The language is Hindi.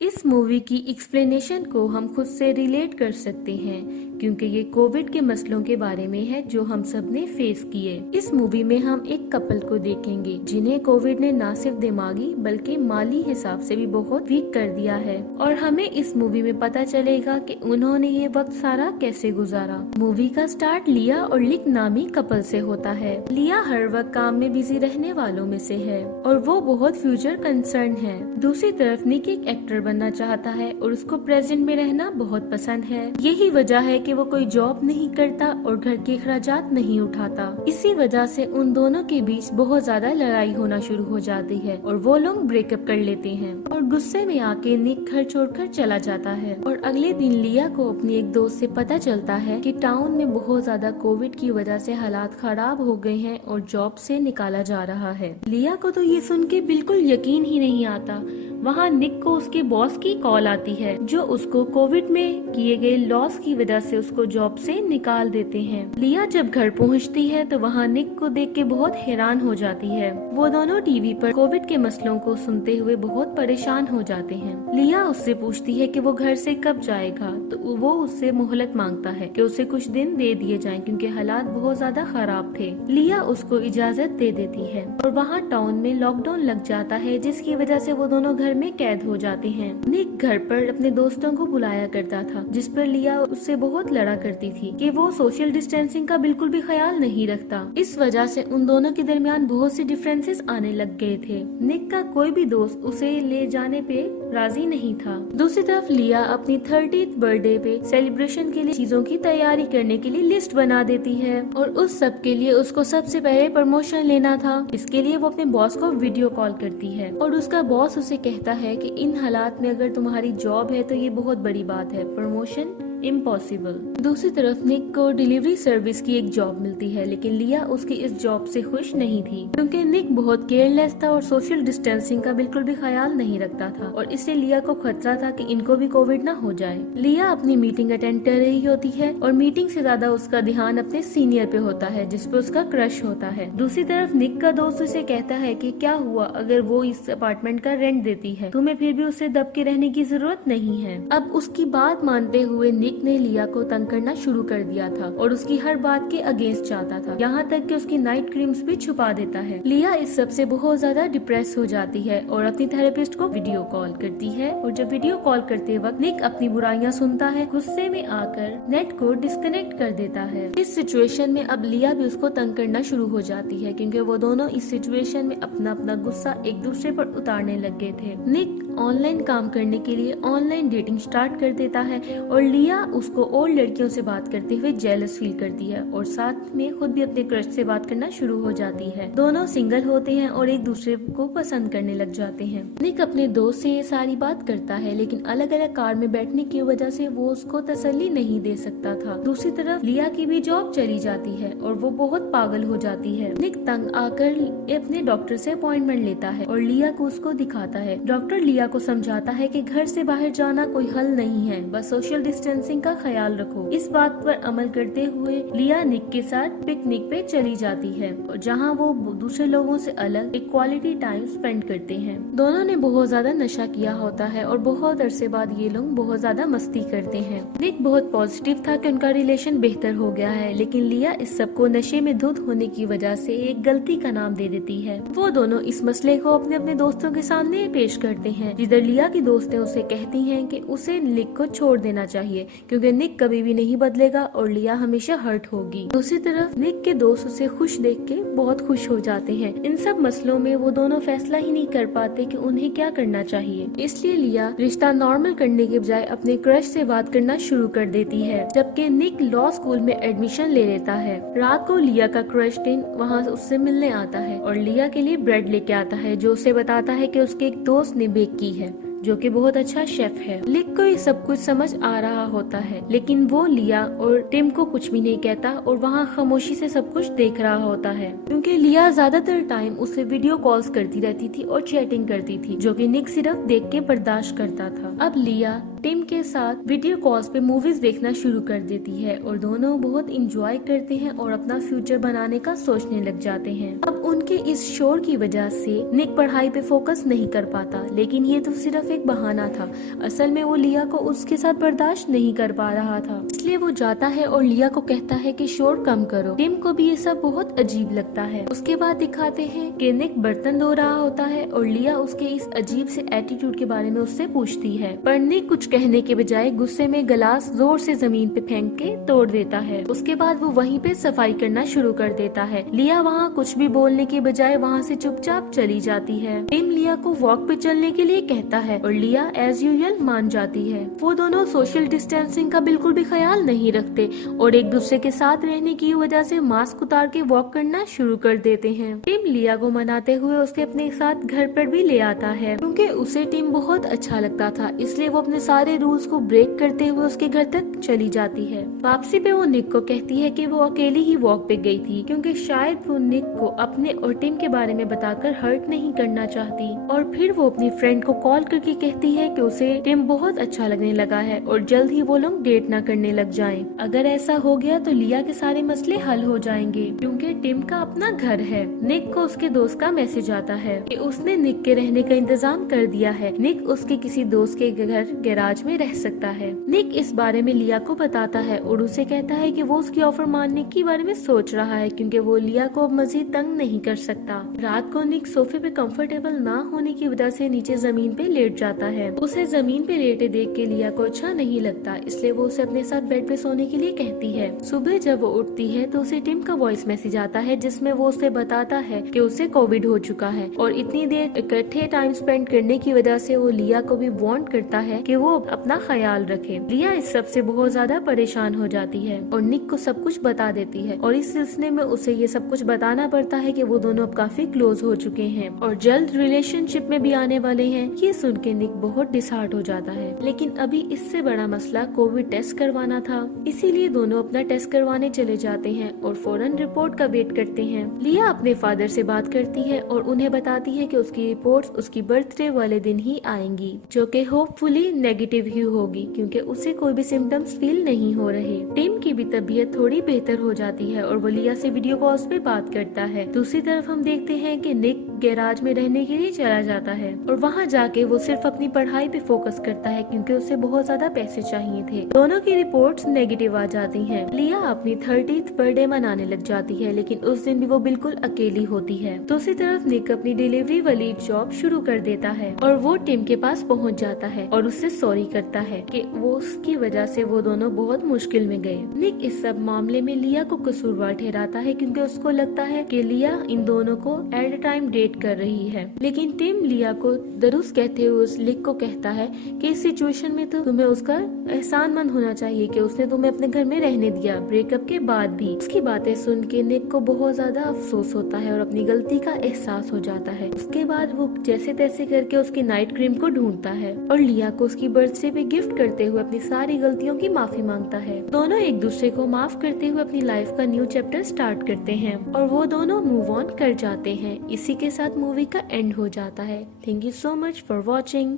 इस मूवी की एक्सप्लेनेशन को हम खुद से रिलेट कर सकते हैं क्योंकि ये कोविड के मसलों के बारे में है जो हम सब ने फेस किए। इस मूवी में हम एक कपल को देखेंगे जिन्हें कोविड ने न सिर्फ दिमागी बल्कि माली हिसाब से भी बहुत वीक कर दिया है और हमें इस मूवी में पता चलेगा कि उन्होंने ये वक्त सारा कैसे गुजारा। मूवी का स्टार्ट लिया और लिक नामी कपल से होता है। लिया हर वक्त काम में बिजी रहने वालों में से है और वो बहुत फ्यूचर कंसर्न है। दूसरी तरफ निक एक एक्टर बनना चाहता है और उसको प्रेजेंट में रहना बहुत पसंद है। यही वजह है कि वो कोई जॉब नहीं करता और घर के अखराजात नहीं उठाता। इसी वजह से उन दोनों के बीच बहुत ज्यादा लड़ाई होना शुरू हो जाती है और वो लोग ब्रेकअप कर लेते हैं और गुस्से में आके निक घर छोड़कर चला जाता है। और अगले दिन लिया को अपनी एक दोस्त से पता चलता है कि टाउन में बहुत ज्यादा कोविड की वजह से हालात खराब हो गए हैं और जॉब से निकाला जा रहा है। लिया को तो ये सुन के बिल्कुल यकीन ही नहीं आता। वहाँ निक को उसके बॉस की कॉल आती है जो उसको कोविड में किए गए लॉस की वजह से उसको जॉब से निकाल देते हैं। लिया जब घर पहुँचती है तो वहाँ निक को देख के बहुत हैरान हो जाती है। वो दोनों टीवी पर कोविड के मसलों को सुनते हुए बहुत परेशान हो जाते हैं। लिया उससे पूछती है कि वो घर से कब जाएगा तो वो उससे मोहलत मांगता है कि उसे कुछ दिन दे दिए जाएं क्योंकि हालात बहुत ज्यादा खराब थे। लिया उसको इजाजत दे देती है और वहाँ टाउन में लॉकडाउन लग जाता है जिसकी वजह से वो दोनों घर में कैद हो जाते हैं। निक घर पर अपने दोस्तों को बुलाया करता था जिस पर लिया उससे बहुत लड़ा करती थी कि वो सोशल डिस्टेंसिंग का बिल्कुल भी ख्याल नहीं रखता। इस वजह से उन दोनों के दरमियान बहुत सी डिफरेंसेस आने लग गए थे। निक का कोई भी दोस्त उसे ले जाने पे राजी नहीं था। दूसरी तरफ लिया अपनी 30th बर्थडे पे सेलिब्रेशन के लिए चीजों की तैयारी करने के लिए लिस्ट बना देती है और उस सब के लिए उसको सबसे पहले प्रमोशन लेना था। इसके लिए वो अपने बॉस को वीडियो कॉल करती है और उसका बॉस उसे कहता है कि इन हालात में अगर तुम्हारी जॉब है तो ये बहुत बड़ी बात है, प्रमोशन इम्पॉसिबल। दूसरी तरफ निक को डिलीवरी सर्विस की एक जॉब मिलती है लेकिन लिया उसकी इस जॉब से खुश नहीं थी क्योंकि निक बहुत केयरलेस था और सोशल डिस्टेंसिंग का बिल्कुल भी ख्याल नहीं रखता था और इससे लिया को खतरा था कि इनको भी कोविड ना हो जाए। लिया अपनी मीटिंग अटेंड कर रही होती है और मीटिंग से ज्यादा उसका ध्यान अपने सीनियर पे होता है जिस पे उसका क्रश होता है। दूसरी तरफ निक का दोस्त उसे कहता है कि क्या हुआ अगर वो इस अपार्टमेंट का रेंट देती है, तुम्हें फिर भी उसे दब के रहने की जरूरत नहीं है। अब उसकी बात मानते हुए निक ने लिया को तंग करना शुरू कर दिया था और उसकी हर बात के अगेंस्ट जाता था, यहाँ तक कि उसकी नाइट क्रीम्स भी छुपा देता है। लिया इस सब से बहुत ज्यादा डिप्रेस हो जाती है और अपनी थेरेपिस्ट को वीडियो कॉल करती है और जब वीडियो कॉल करते वक्त निक अपनी बुराइयां सुनता है, गुस्से में आकर नेट को डिस्कनेक्ट कर देता है। इस सिचुएशन में अब लिया भी उसको तंग करना शुरू हो जाती है क्योंकि वो दोनों इस सिचुएशन में अपना अपना गुस्सा एक दूसरे पर उतारने लग गए थे। निक ऑनलाइन काम करने के लिए ऑनलाइन डेटिंग स्टार्ट कर देता है और लिया उसको और लड़कियों से बात करते हुए जेलस फील करती है और साथ में खुद भी अपने क्रश से बात करना शुरू हो जाती है। दोनों सिंगल होते हैं और एक दूसरे को पसंद करने लग जाते हैं। निक अपने दोस्त से ये सारी बात करता है लेकिन अलग अलग कार में बैठने की वजह से वो उसको तसल्ली नहीं दे सकता था। दूसरी तरफ लिया की भी जॉब चली जाती है और वो बहुत पागल हो जाती है। निक तंग आकर अपने डॉक्टर से अपॉइंटमेंट लेता है और लिया को उसको दिखाता है। डॉक्टर लिया को समझाता है कि घर से बाहर जाना कोई हल नहीं है, बस सोशल डिस्टेंसिंग का ख्याल रखो। इस बात पर अमल करते हुए लिया निक के साथ पिकनिक पे चली जाती है और जहां वो दूसरे लोगों से अलग एक क्वालिटी टाइम स्पेंड करते हैं। दोनों ने बहुत ज्यादा नशा किया होता है और बहुत अरसे बाद ये लोग बहुत ज्यादा मस्ती करते हैं। निक बहुत पॉजिटिव था कि उनका रिलेशन बेहतर हो गया है लेकिन लिया इस सब को नशे में धुत होने की वजह से एक गलती का नाम दे देती है। वो दोनों इस मसले को अपने अपने दोस्तों के सामने पेश करते हैं जिधर लिया की दोस्तें उसे कहती हैं कि उसे निक को छोड़ देना चाहिए क्योंकि निक कभी भी नहीं बदलेगा और लिया हमेशा हर्ट होगी। दूसरी तरफ निक के दोस्त उसे खुश देख के बहुत खुश हो जाते हैं। इन सब मसलों में वो दोनों फैसला ही नहीं कर पाते कि उन्हें क्या करना चाहिए, इसलिए लिया रिश्ता नॉर्मल करने के बजाय अपने क्रश से बात करना शुरू कर देती है जबकि निक लॉ स्कूल में एडमिशन ले लेता है। रात को लिया का क्रश टिन वहाँ उससे मिलने आता है और लिया के लिए ब्रेड लेके आता है जो उसे बताता है कि उसके एक दोस्त ने बेक की है जो कि बहुत अच्छा शेफ है। लिक को ये सब कुछ समझ आ रहा होता है लेकिन वो लिया और टिम को कुछ भी नहीं कहता और वहाँ खामोशी से सब कुछ देख रहा होता है क्योंकि लिया ज्यादातर टाइम उसे वीडियो कॉल्स करती रहती थी और चैटिंग करती थी जो कि निक सिर्फ देख के बर्दाश्त करता था। अब लिया टिम के साथ वीडियो कॉल्स पे मूवीज देखना शुरू कर देती है और दोनों बहुत इंजॉय करते हैं और अपना फ्यूचर बनाने का सोचने लग जाते हैं। अब उनके इस शोर की वजह से निक पढ़ाई पे फोकस नहीं कर पाता, लेकिन ये तो सिर्फ एक बहाना था। असल में वो लिया को उसके साथ बर्दाश्त नहीं कर पा रहा था, इसलिए वो जाता है और लिया को कहता है कि शोर कम करो। टिम को भी ये सब बहुत अजीब लगता है। उसके बाद दिखाते हैं कि निक बर्तन धो रहा होता है और लिया उसके इस अजीब से एटीट्यूड के बारे में उससे पूछती है, पर निक कुछ कहने के बजाय गुस्से में गिलास जोर से जमीन पे फेंक के तोड़ देता है। उसके बाद वो वहीं पे सफाई करना शुरू कर देता है। लिया वहाँ कुछ भी बोलने के बजाय वहाँ से चुपचाप चली जाती है। टिम लिया को वॉक पे चलने के लिए कहता है और लिया एज यूजुअल मान जाती है। वो दोनों सोशल डिस्टेंसिंग का बिल्कुल भी ख्याल नहीं रखते और एक दूसरे के साथ रहने की वजह से मास्क उतार के वॉक करना शुरू कर देते हैं। टिम लिया को मनाते हुए उसके अपने साथ घर पर भी ले आता है, क्योंकि उसे टिम बहुत अच्छा लगता था, इसलिए वो अपने सारे रूल्स को ब्रेक करते हुए उसके घर तक चली जाती है। वापसी पे वो निक को कहती है कि वो अकेली ही वॉक पे गई थी, क्योंकि शायद वो निक को अपने और टिम के बारे में बताकर हर्ट नहीं करना चाहती। और फिर वो अपनी फ्रेंड को कॉल करके कहती है कि उसे टिम बहुत अच्छा लगने लगा है और जल्द ही वो लोग डेट ना करने लग जाएं। अगर ऐसा हो गया तो लिया के सारे मसले हल हो जाएंगे, क्योंकि टिम का अपना घर है। निक को उसके दोस्त का मैसेज आता है कि उसने निक के रहने का इंतजाम कर दिया है। निक उसके किसी दोस्त के घर गैराज में रह सकता है। निक इस बारे में लिया को बताता है और उसे कहता है कि वो उसकी ऑफर मानने के बारे में सोच रहा है, क्योंकि वो लिया को अब मजीद तंग नहीं कर सकता। रात को निक सोफे पे कंफर्टेबल ना होने की वजह से नीचे जमीन पे लेट जाता है। उसे जमीन पे लेटे देख के लिया को अच्छा नहीं लगता, इसलिए वो उसे अपने साथ बेड पे सोने के लिए कहती है। सुबह जब वो उठती है तो उसे टिम का वॉइस मैसेज आता है, जिसमें वो उसे बताता है कि उसे कोविड हो चुका है और इतनी देर इकट्ठे टाइम स्पेंड करने की वजह से वो लिया को भी वार्न करता है कि वो अपना ख्याल रखे। लिया इस सब से बहुत ज्यादा परेशान हो जाती है और निक को सब कुछ बता देती है और इस सिलसिले में उसे ये सब कुछ बताना पड़ता है कि वो दोनों अब काफी क्लोज हो चुके हैं और जल्द रिलेशनशिप में भी आने वाले हैं। ये सुन के निक बहुत डिसहार्ट हो जाता है, लेकिन अभी इससे बड़ा मसला कोविड टेस्ट करवाना था, इसीलिए दोनों अपना टेस्ट करवाने चले जाते हैं और फौरन रिपोर्ट का वेट करते हैं। लिया अपने फादर से बात करती है और उन्हें बताती है कि उसकी रिपोर्ट्स उसकी बर्थडे वाले दिन ही आएंगी, जो कि होपफुली नेगेटिव ही होगी, क्योंकि उसे कोई भी सिम्टम्स फील नहीं हो रहे। टिम की भी तबीयत थोड़ी बेहतर हो जाती है और वो लिया से वीडियो कॉल्स पे बात करता है। दूसरी तरफ हम देखते हैं कि निक गैराज में रहने के लिए चला जाता है और वहाँ जाके वो सिर्फ अपनी पढ़ाई पे फोकस करता है, क्योंकि उसे बहुत ज्यादा पैसे चाहिए थे। दोनों की रिपोर्ट्स नेगेटिव आ जाती हैं। लिया अपनी 30th बर्थडे मनाने लग जाती है, लेकिन उस दिन भी वो बिल्कुल अकेली होती है। दूसरी तरफ निक अपनी डिलीवरी वाली जॉब शुरू कर देता है और वो टिम के पास पहुँच जाता है और उससे सॉरी करता है कि वो उसकी वजह से वो दोनों बहुत मुश्किल में गए। निक इस सब मामले में लिया को कसूरवार ठहराता है, क्योंकि उसको लगता है कि लिया इन दोनों को एट अ टाइम डेट कर रही है। लेकिन टिम लिया को दुरुस्त कहते हुए उस निक को कहता है कि इस सिचुएशन में तो तुम्हें उसका एहसानमंद होना चाहिए कि उसने तुम्हें अपने घर में रहने दिया ब्रेकअप के बाद भी। उसकी बातें सुन के निक को बहुत ज्यादा अफसोस होता है और अपनी गलती का एहसास हो जाता है। उसके बाद वो जैसे तैसे करके उसकी नाइट क्रीम को ढूंढता है और लिया को उसकी बर्थडे पे गिफ्ट करते हुए अपनी सारी गलतियों की माफी मांगता है। दोनों एक दूसरे को माफ करते हुए अपनी लाइफ का न्यू चैप्टर स्टार्ट करते हैं और वो दोनों मूव ऑन कर जाते हैं। इसी के साथ मूवी का एंड हो जाता है। Thank you so much for watching.